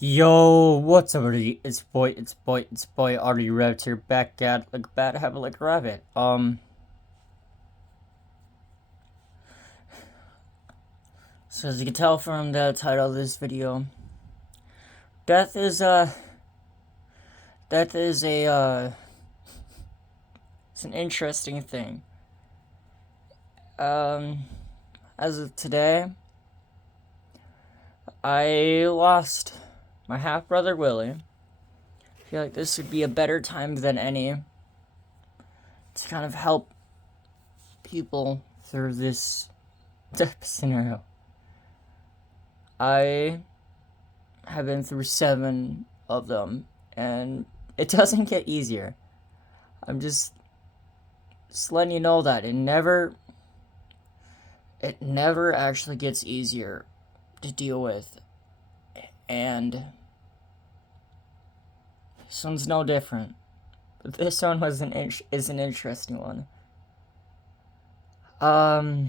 Yo, what's up, everybody? It's boy, RAPTER back at like a bat, have like a rabbit. So as you can tell from the title of this video, death is death is it's an interesting thing. Um, as of today, I lost my half brother Willie. I feel like this would be a better time than any to kind of help people through this type of scenario. I have been through 7 of them, and it doesn't get easier. I'm just letting you know that it never actually gets easier to deal with, and this one's no different. But this one is an interesting one. The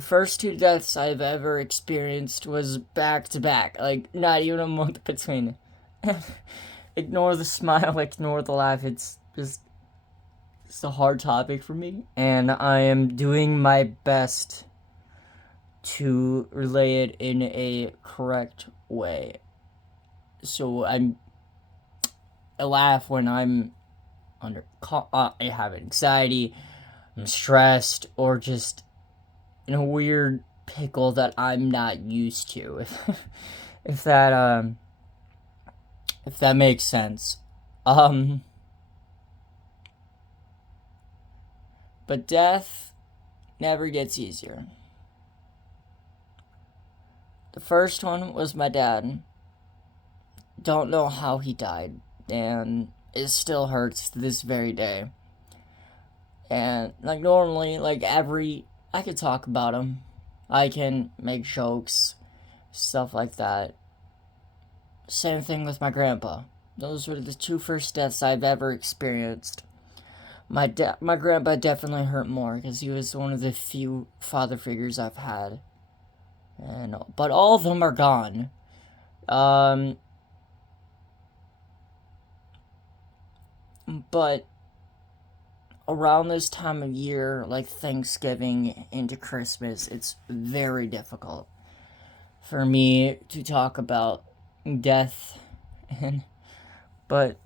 first 2 deaths I've ever experienced was back to back, like not even a month between. Ignore the smile, ignore the laugh. It's a hard topic for me, and I am doing my best to relay it in a correct way. So I laugh when I have anxiety, I'm stressed, or just in a weird pickle that I'm not used to. If that makes sense. But death never gets easier. The first one was my dad. Don't know how he died, and it still hurts to this very day. And like normally, I could talk about him. I can make jokes, stuff like that. Same thing with my grandpa. Those were the 2 first deaths I've ever experienced. My grandpa definitely hurt more because he was one of the few father figures I've had. But all of them are gone. But around this time of year, like Thanksgiving into Christmas, it's very difficult for me to talk about death, but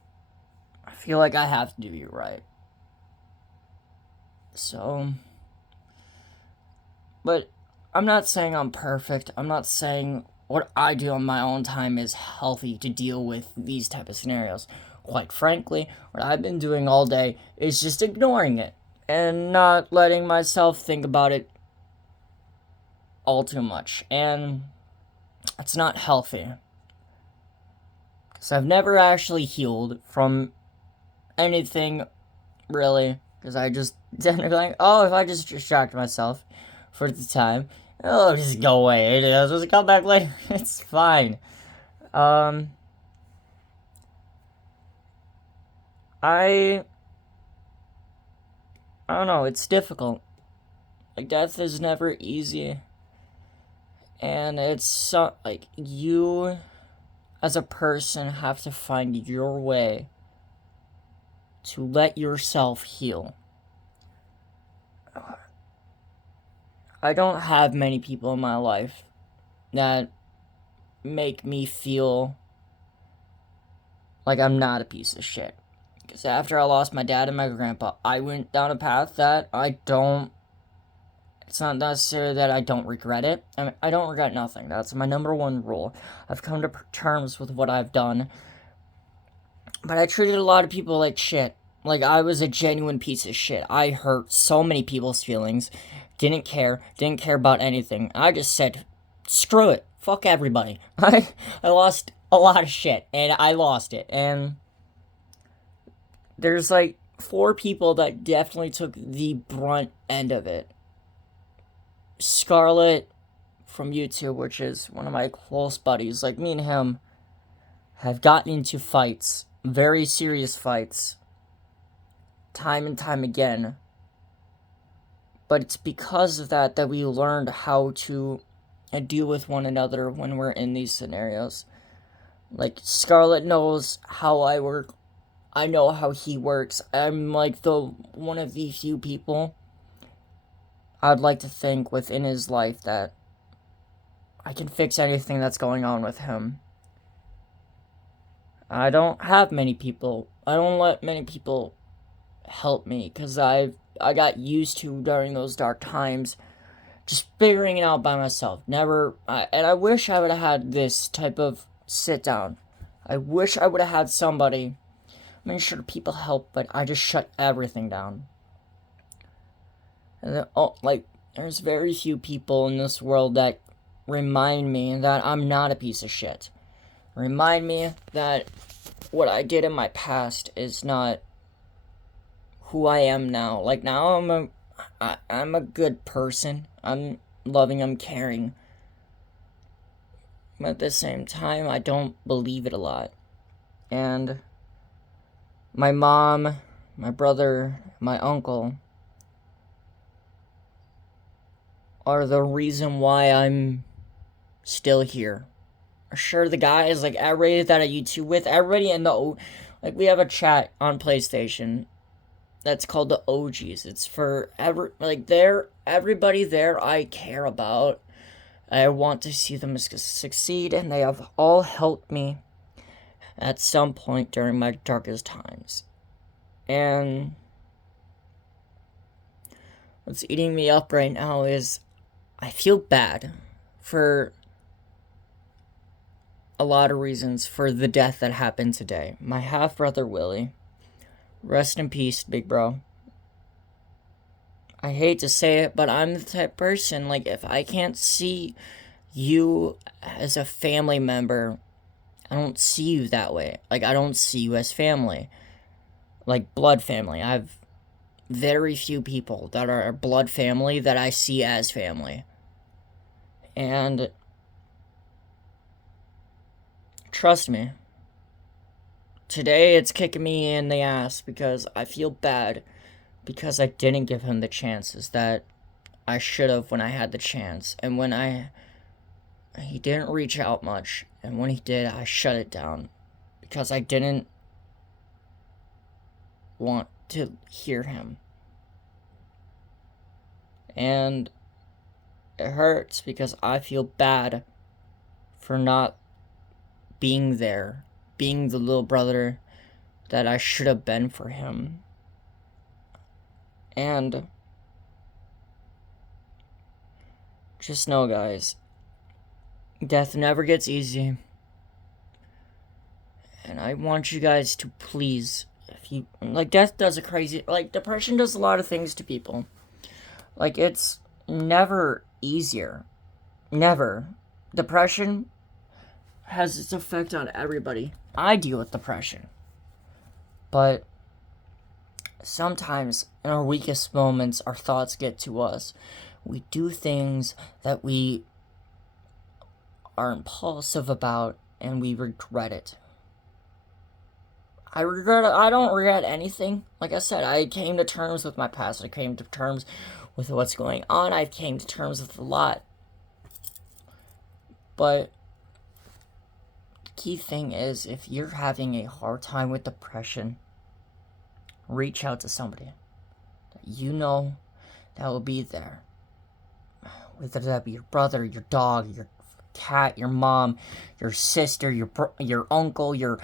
I feel like I have to do you right. So, but I'm not saying I'm perfect. I'm not saying what I do on my own time is healthy to deal with these type of scenarios. Quite frankly, what I've been doing all day is just ignoring it and not letting myself think about it all too much. And it's not healthy. Because I've never actually healed from anything, really. Because I just tend to be like, oh, if I just distract myself for the time, it'll just go away. It'll just come back later. It's fine. I don't know, it's difficult. Like, death is never easy. And it's like, you as a person have to find your way to let yourself heal. I don't have many people in my life that make me feel like I'm not a piece of shit. Because after I lost my dad and my grandpa, I went down a path that it's not necessarily that I don't regret it. I don't regret nothing. That's my number 1 rule. I've come to terms with what I've done. But I treated a lot of people like shit. Like I was a genuine piece of shit. I hurt so many people's feelings. Didn't care about anything. I just said, screw it. Fuck everybody. I lost a lot of shit, and I lost it. And there's like 4 people that definitely took the brunt end of it. Scarlett from YouTube, which is one of my close buddies, like me and him have gotten into fights, very serious fights, time and time again. But it's because of that we learned how to and deal with one another when we're in these scenarios. Like, Scarlett knows how I work. I know how he works. I'm like one of the few people I'd like to think within his life that I can fix anything that's going on with him. I don't have many people. I don't let many people help me because I got used to during those dark times just figuring it out by myself. And I wish I would have had this type of sit down. I wish I would have had somebody. I mean, sure, people help, but I just shut everything down. And there's very few people in this world that remind me that I'm not a piece of shit. Remind me that what I did in my past is not who I am now. Like, now I'm a good person. I'm loving, I'm caring. But at the same time, I don't believe it a lot. And my mom, my brother, my uncle are the reason why I'm still here. Sure, the guys, like, everybody that I YouTube with, everybody in the, like, we have a chat on PlayStation that's called the OGs. It's for everybody there I care about. I want to see them succeed, and they have all helped me at some point during my darkest times. And what's eating me up right now is I feel bad for a lot of reasons for the death that happened today. My half-brother Willie. Rest in peace, big bro. I hate to say it, but I'm the type of person, like, if I can't see you as a family member, I don't see you that way. Like, I don't see you as family. Like, blood family. I've very few people that are blood family that I see as family. And trust me, today it's kicking me in the ass because I feel bad because I didn't give him the chances that I should have when I had the chance. And when he didn't reach out much, and when he did, I shut it down because I didn't want to hear him. And it hurts because I feel bad for not being there, being the little brother that I should have been for him. And just know, guys, death never gets easy. And I want you guys to please, if you, like, death does a crazy, like, depression does a lot of things to people. Like, it's never easier. Never. Depression has its effect on everybody. I deal with depression. But sometimes, in our weakest moments, our thoughts get to us. We do things that we are impulsive about, and we regret it. I don't regret anything. Like I said, I came to terms with my past. I came to terms with what's going on. I came to terms with a lot. But the key thing is, if you're having a hard time with depression, reach out to somebody that you know that will be there. Whether that be your brother, your dog, your cat, your mom, your sister, your uncle, your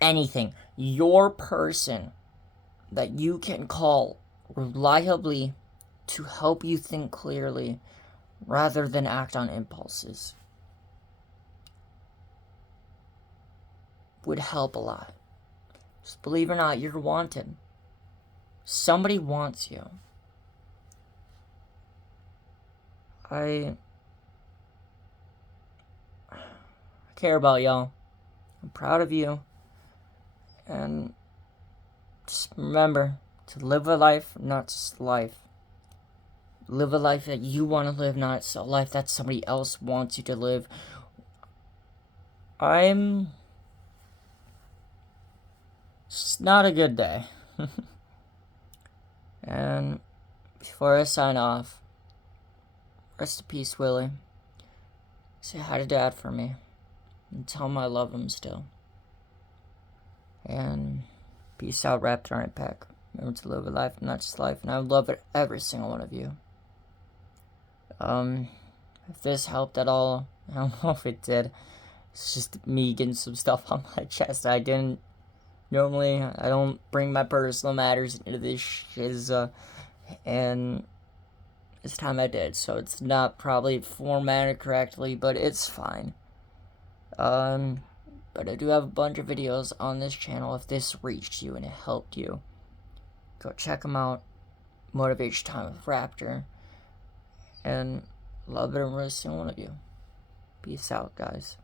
anything. Your person that you can call reliably to help you think clearly rather than act on impulses would help a lot. Just believe it or not, you're wanted. Somebody wants you. I care about y'all. I'm proud of you. And just remember to live a life, not just life. Live a life that you want to live, not a life that somebody else wants you to live. It's not a good day. And before I sign off, rest in peace, Willie. Say hi to Dad for me. And tell him I love him still. And peace out, Raptor and Pack. Remember to live a life, not just life. And I would love it, every single one of you. If this helped at all, I don't know if it did. It's just me getting some stuff on my chest. I don't bring my personal matters into this shiz, and this time I did, so it's not probably formatted correctly, but it's fine. But I do have a bunch of videos on this channel. If this reached you and it helped you, go check them out. Motivate your time with Raptor, and love every single one of you. Peace out, guys.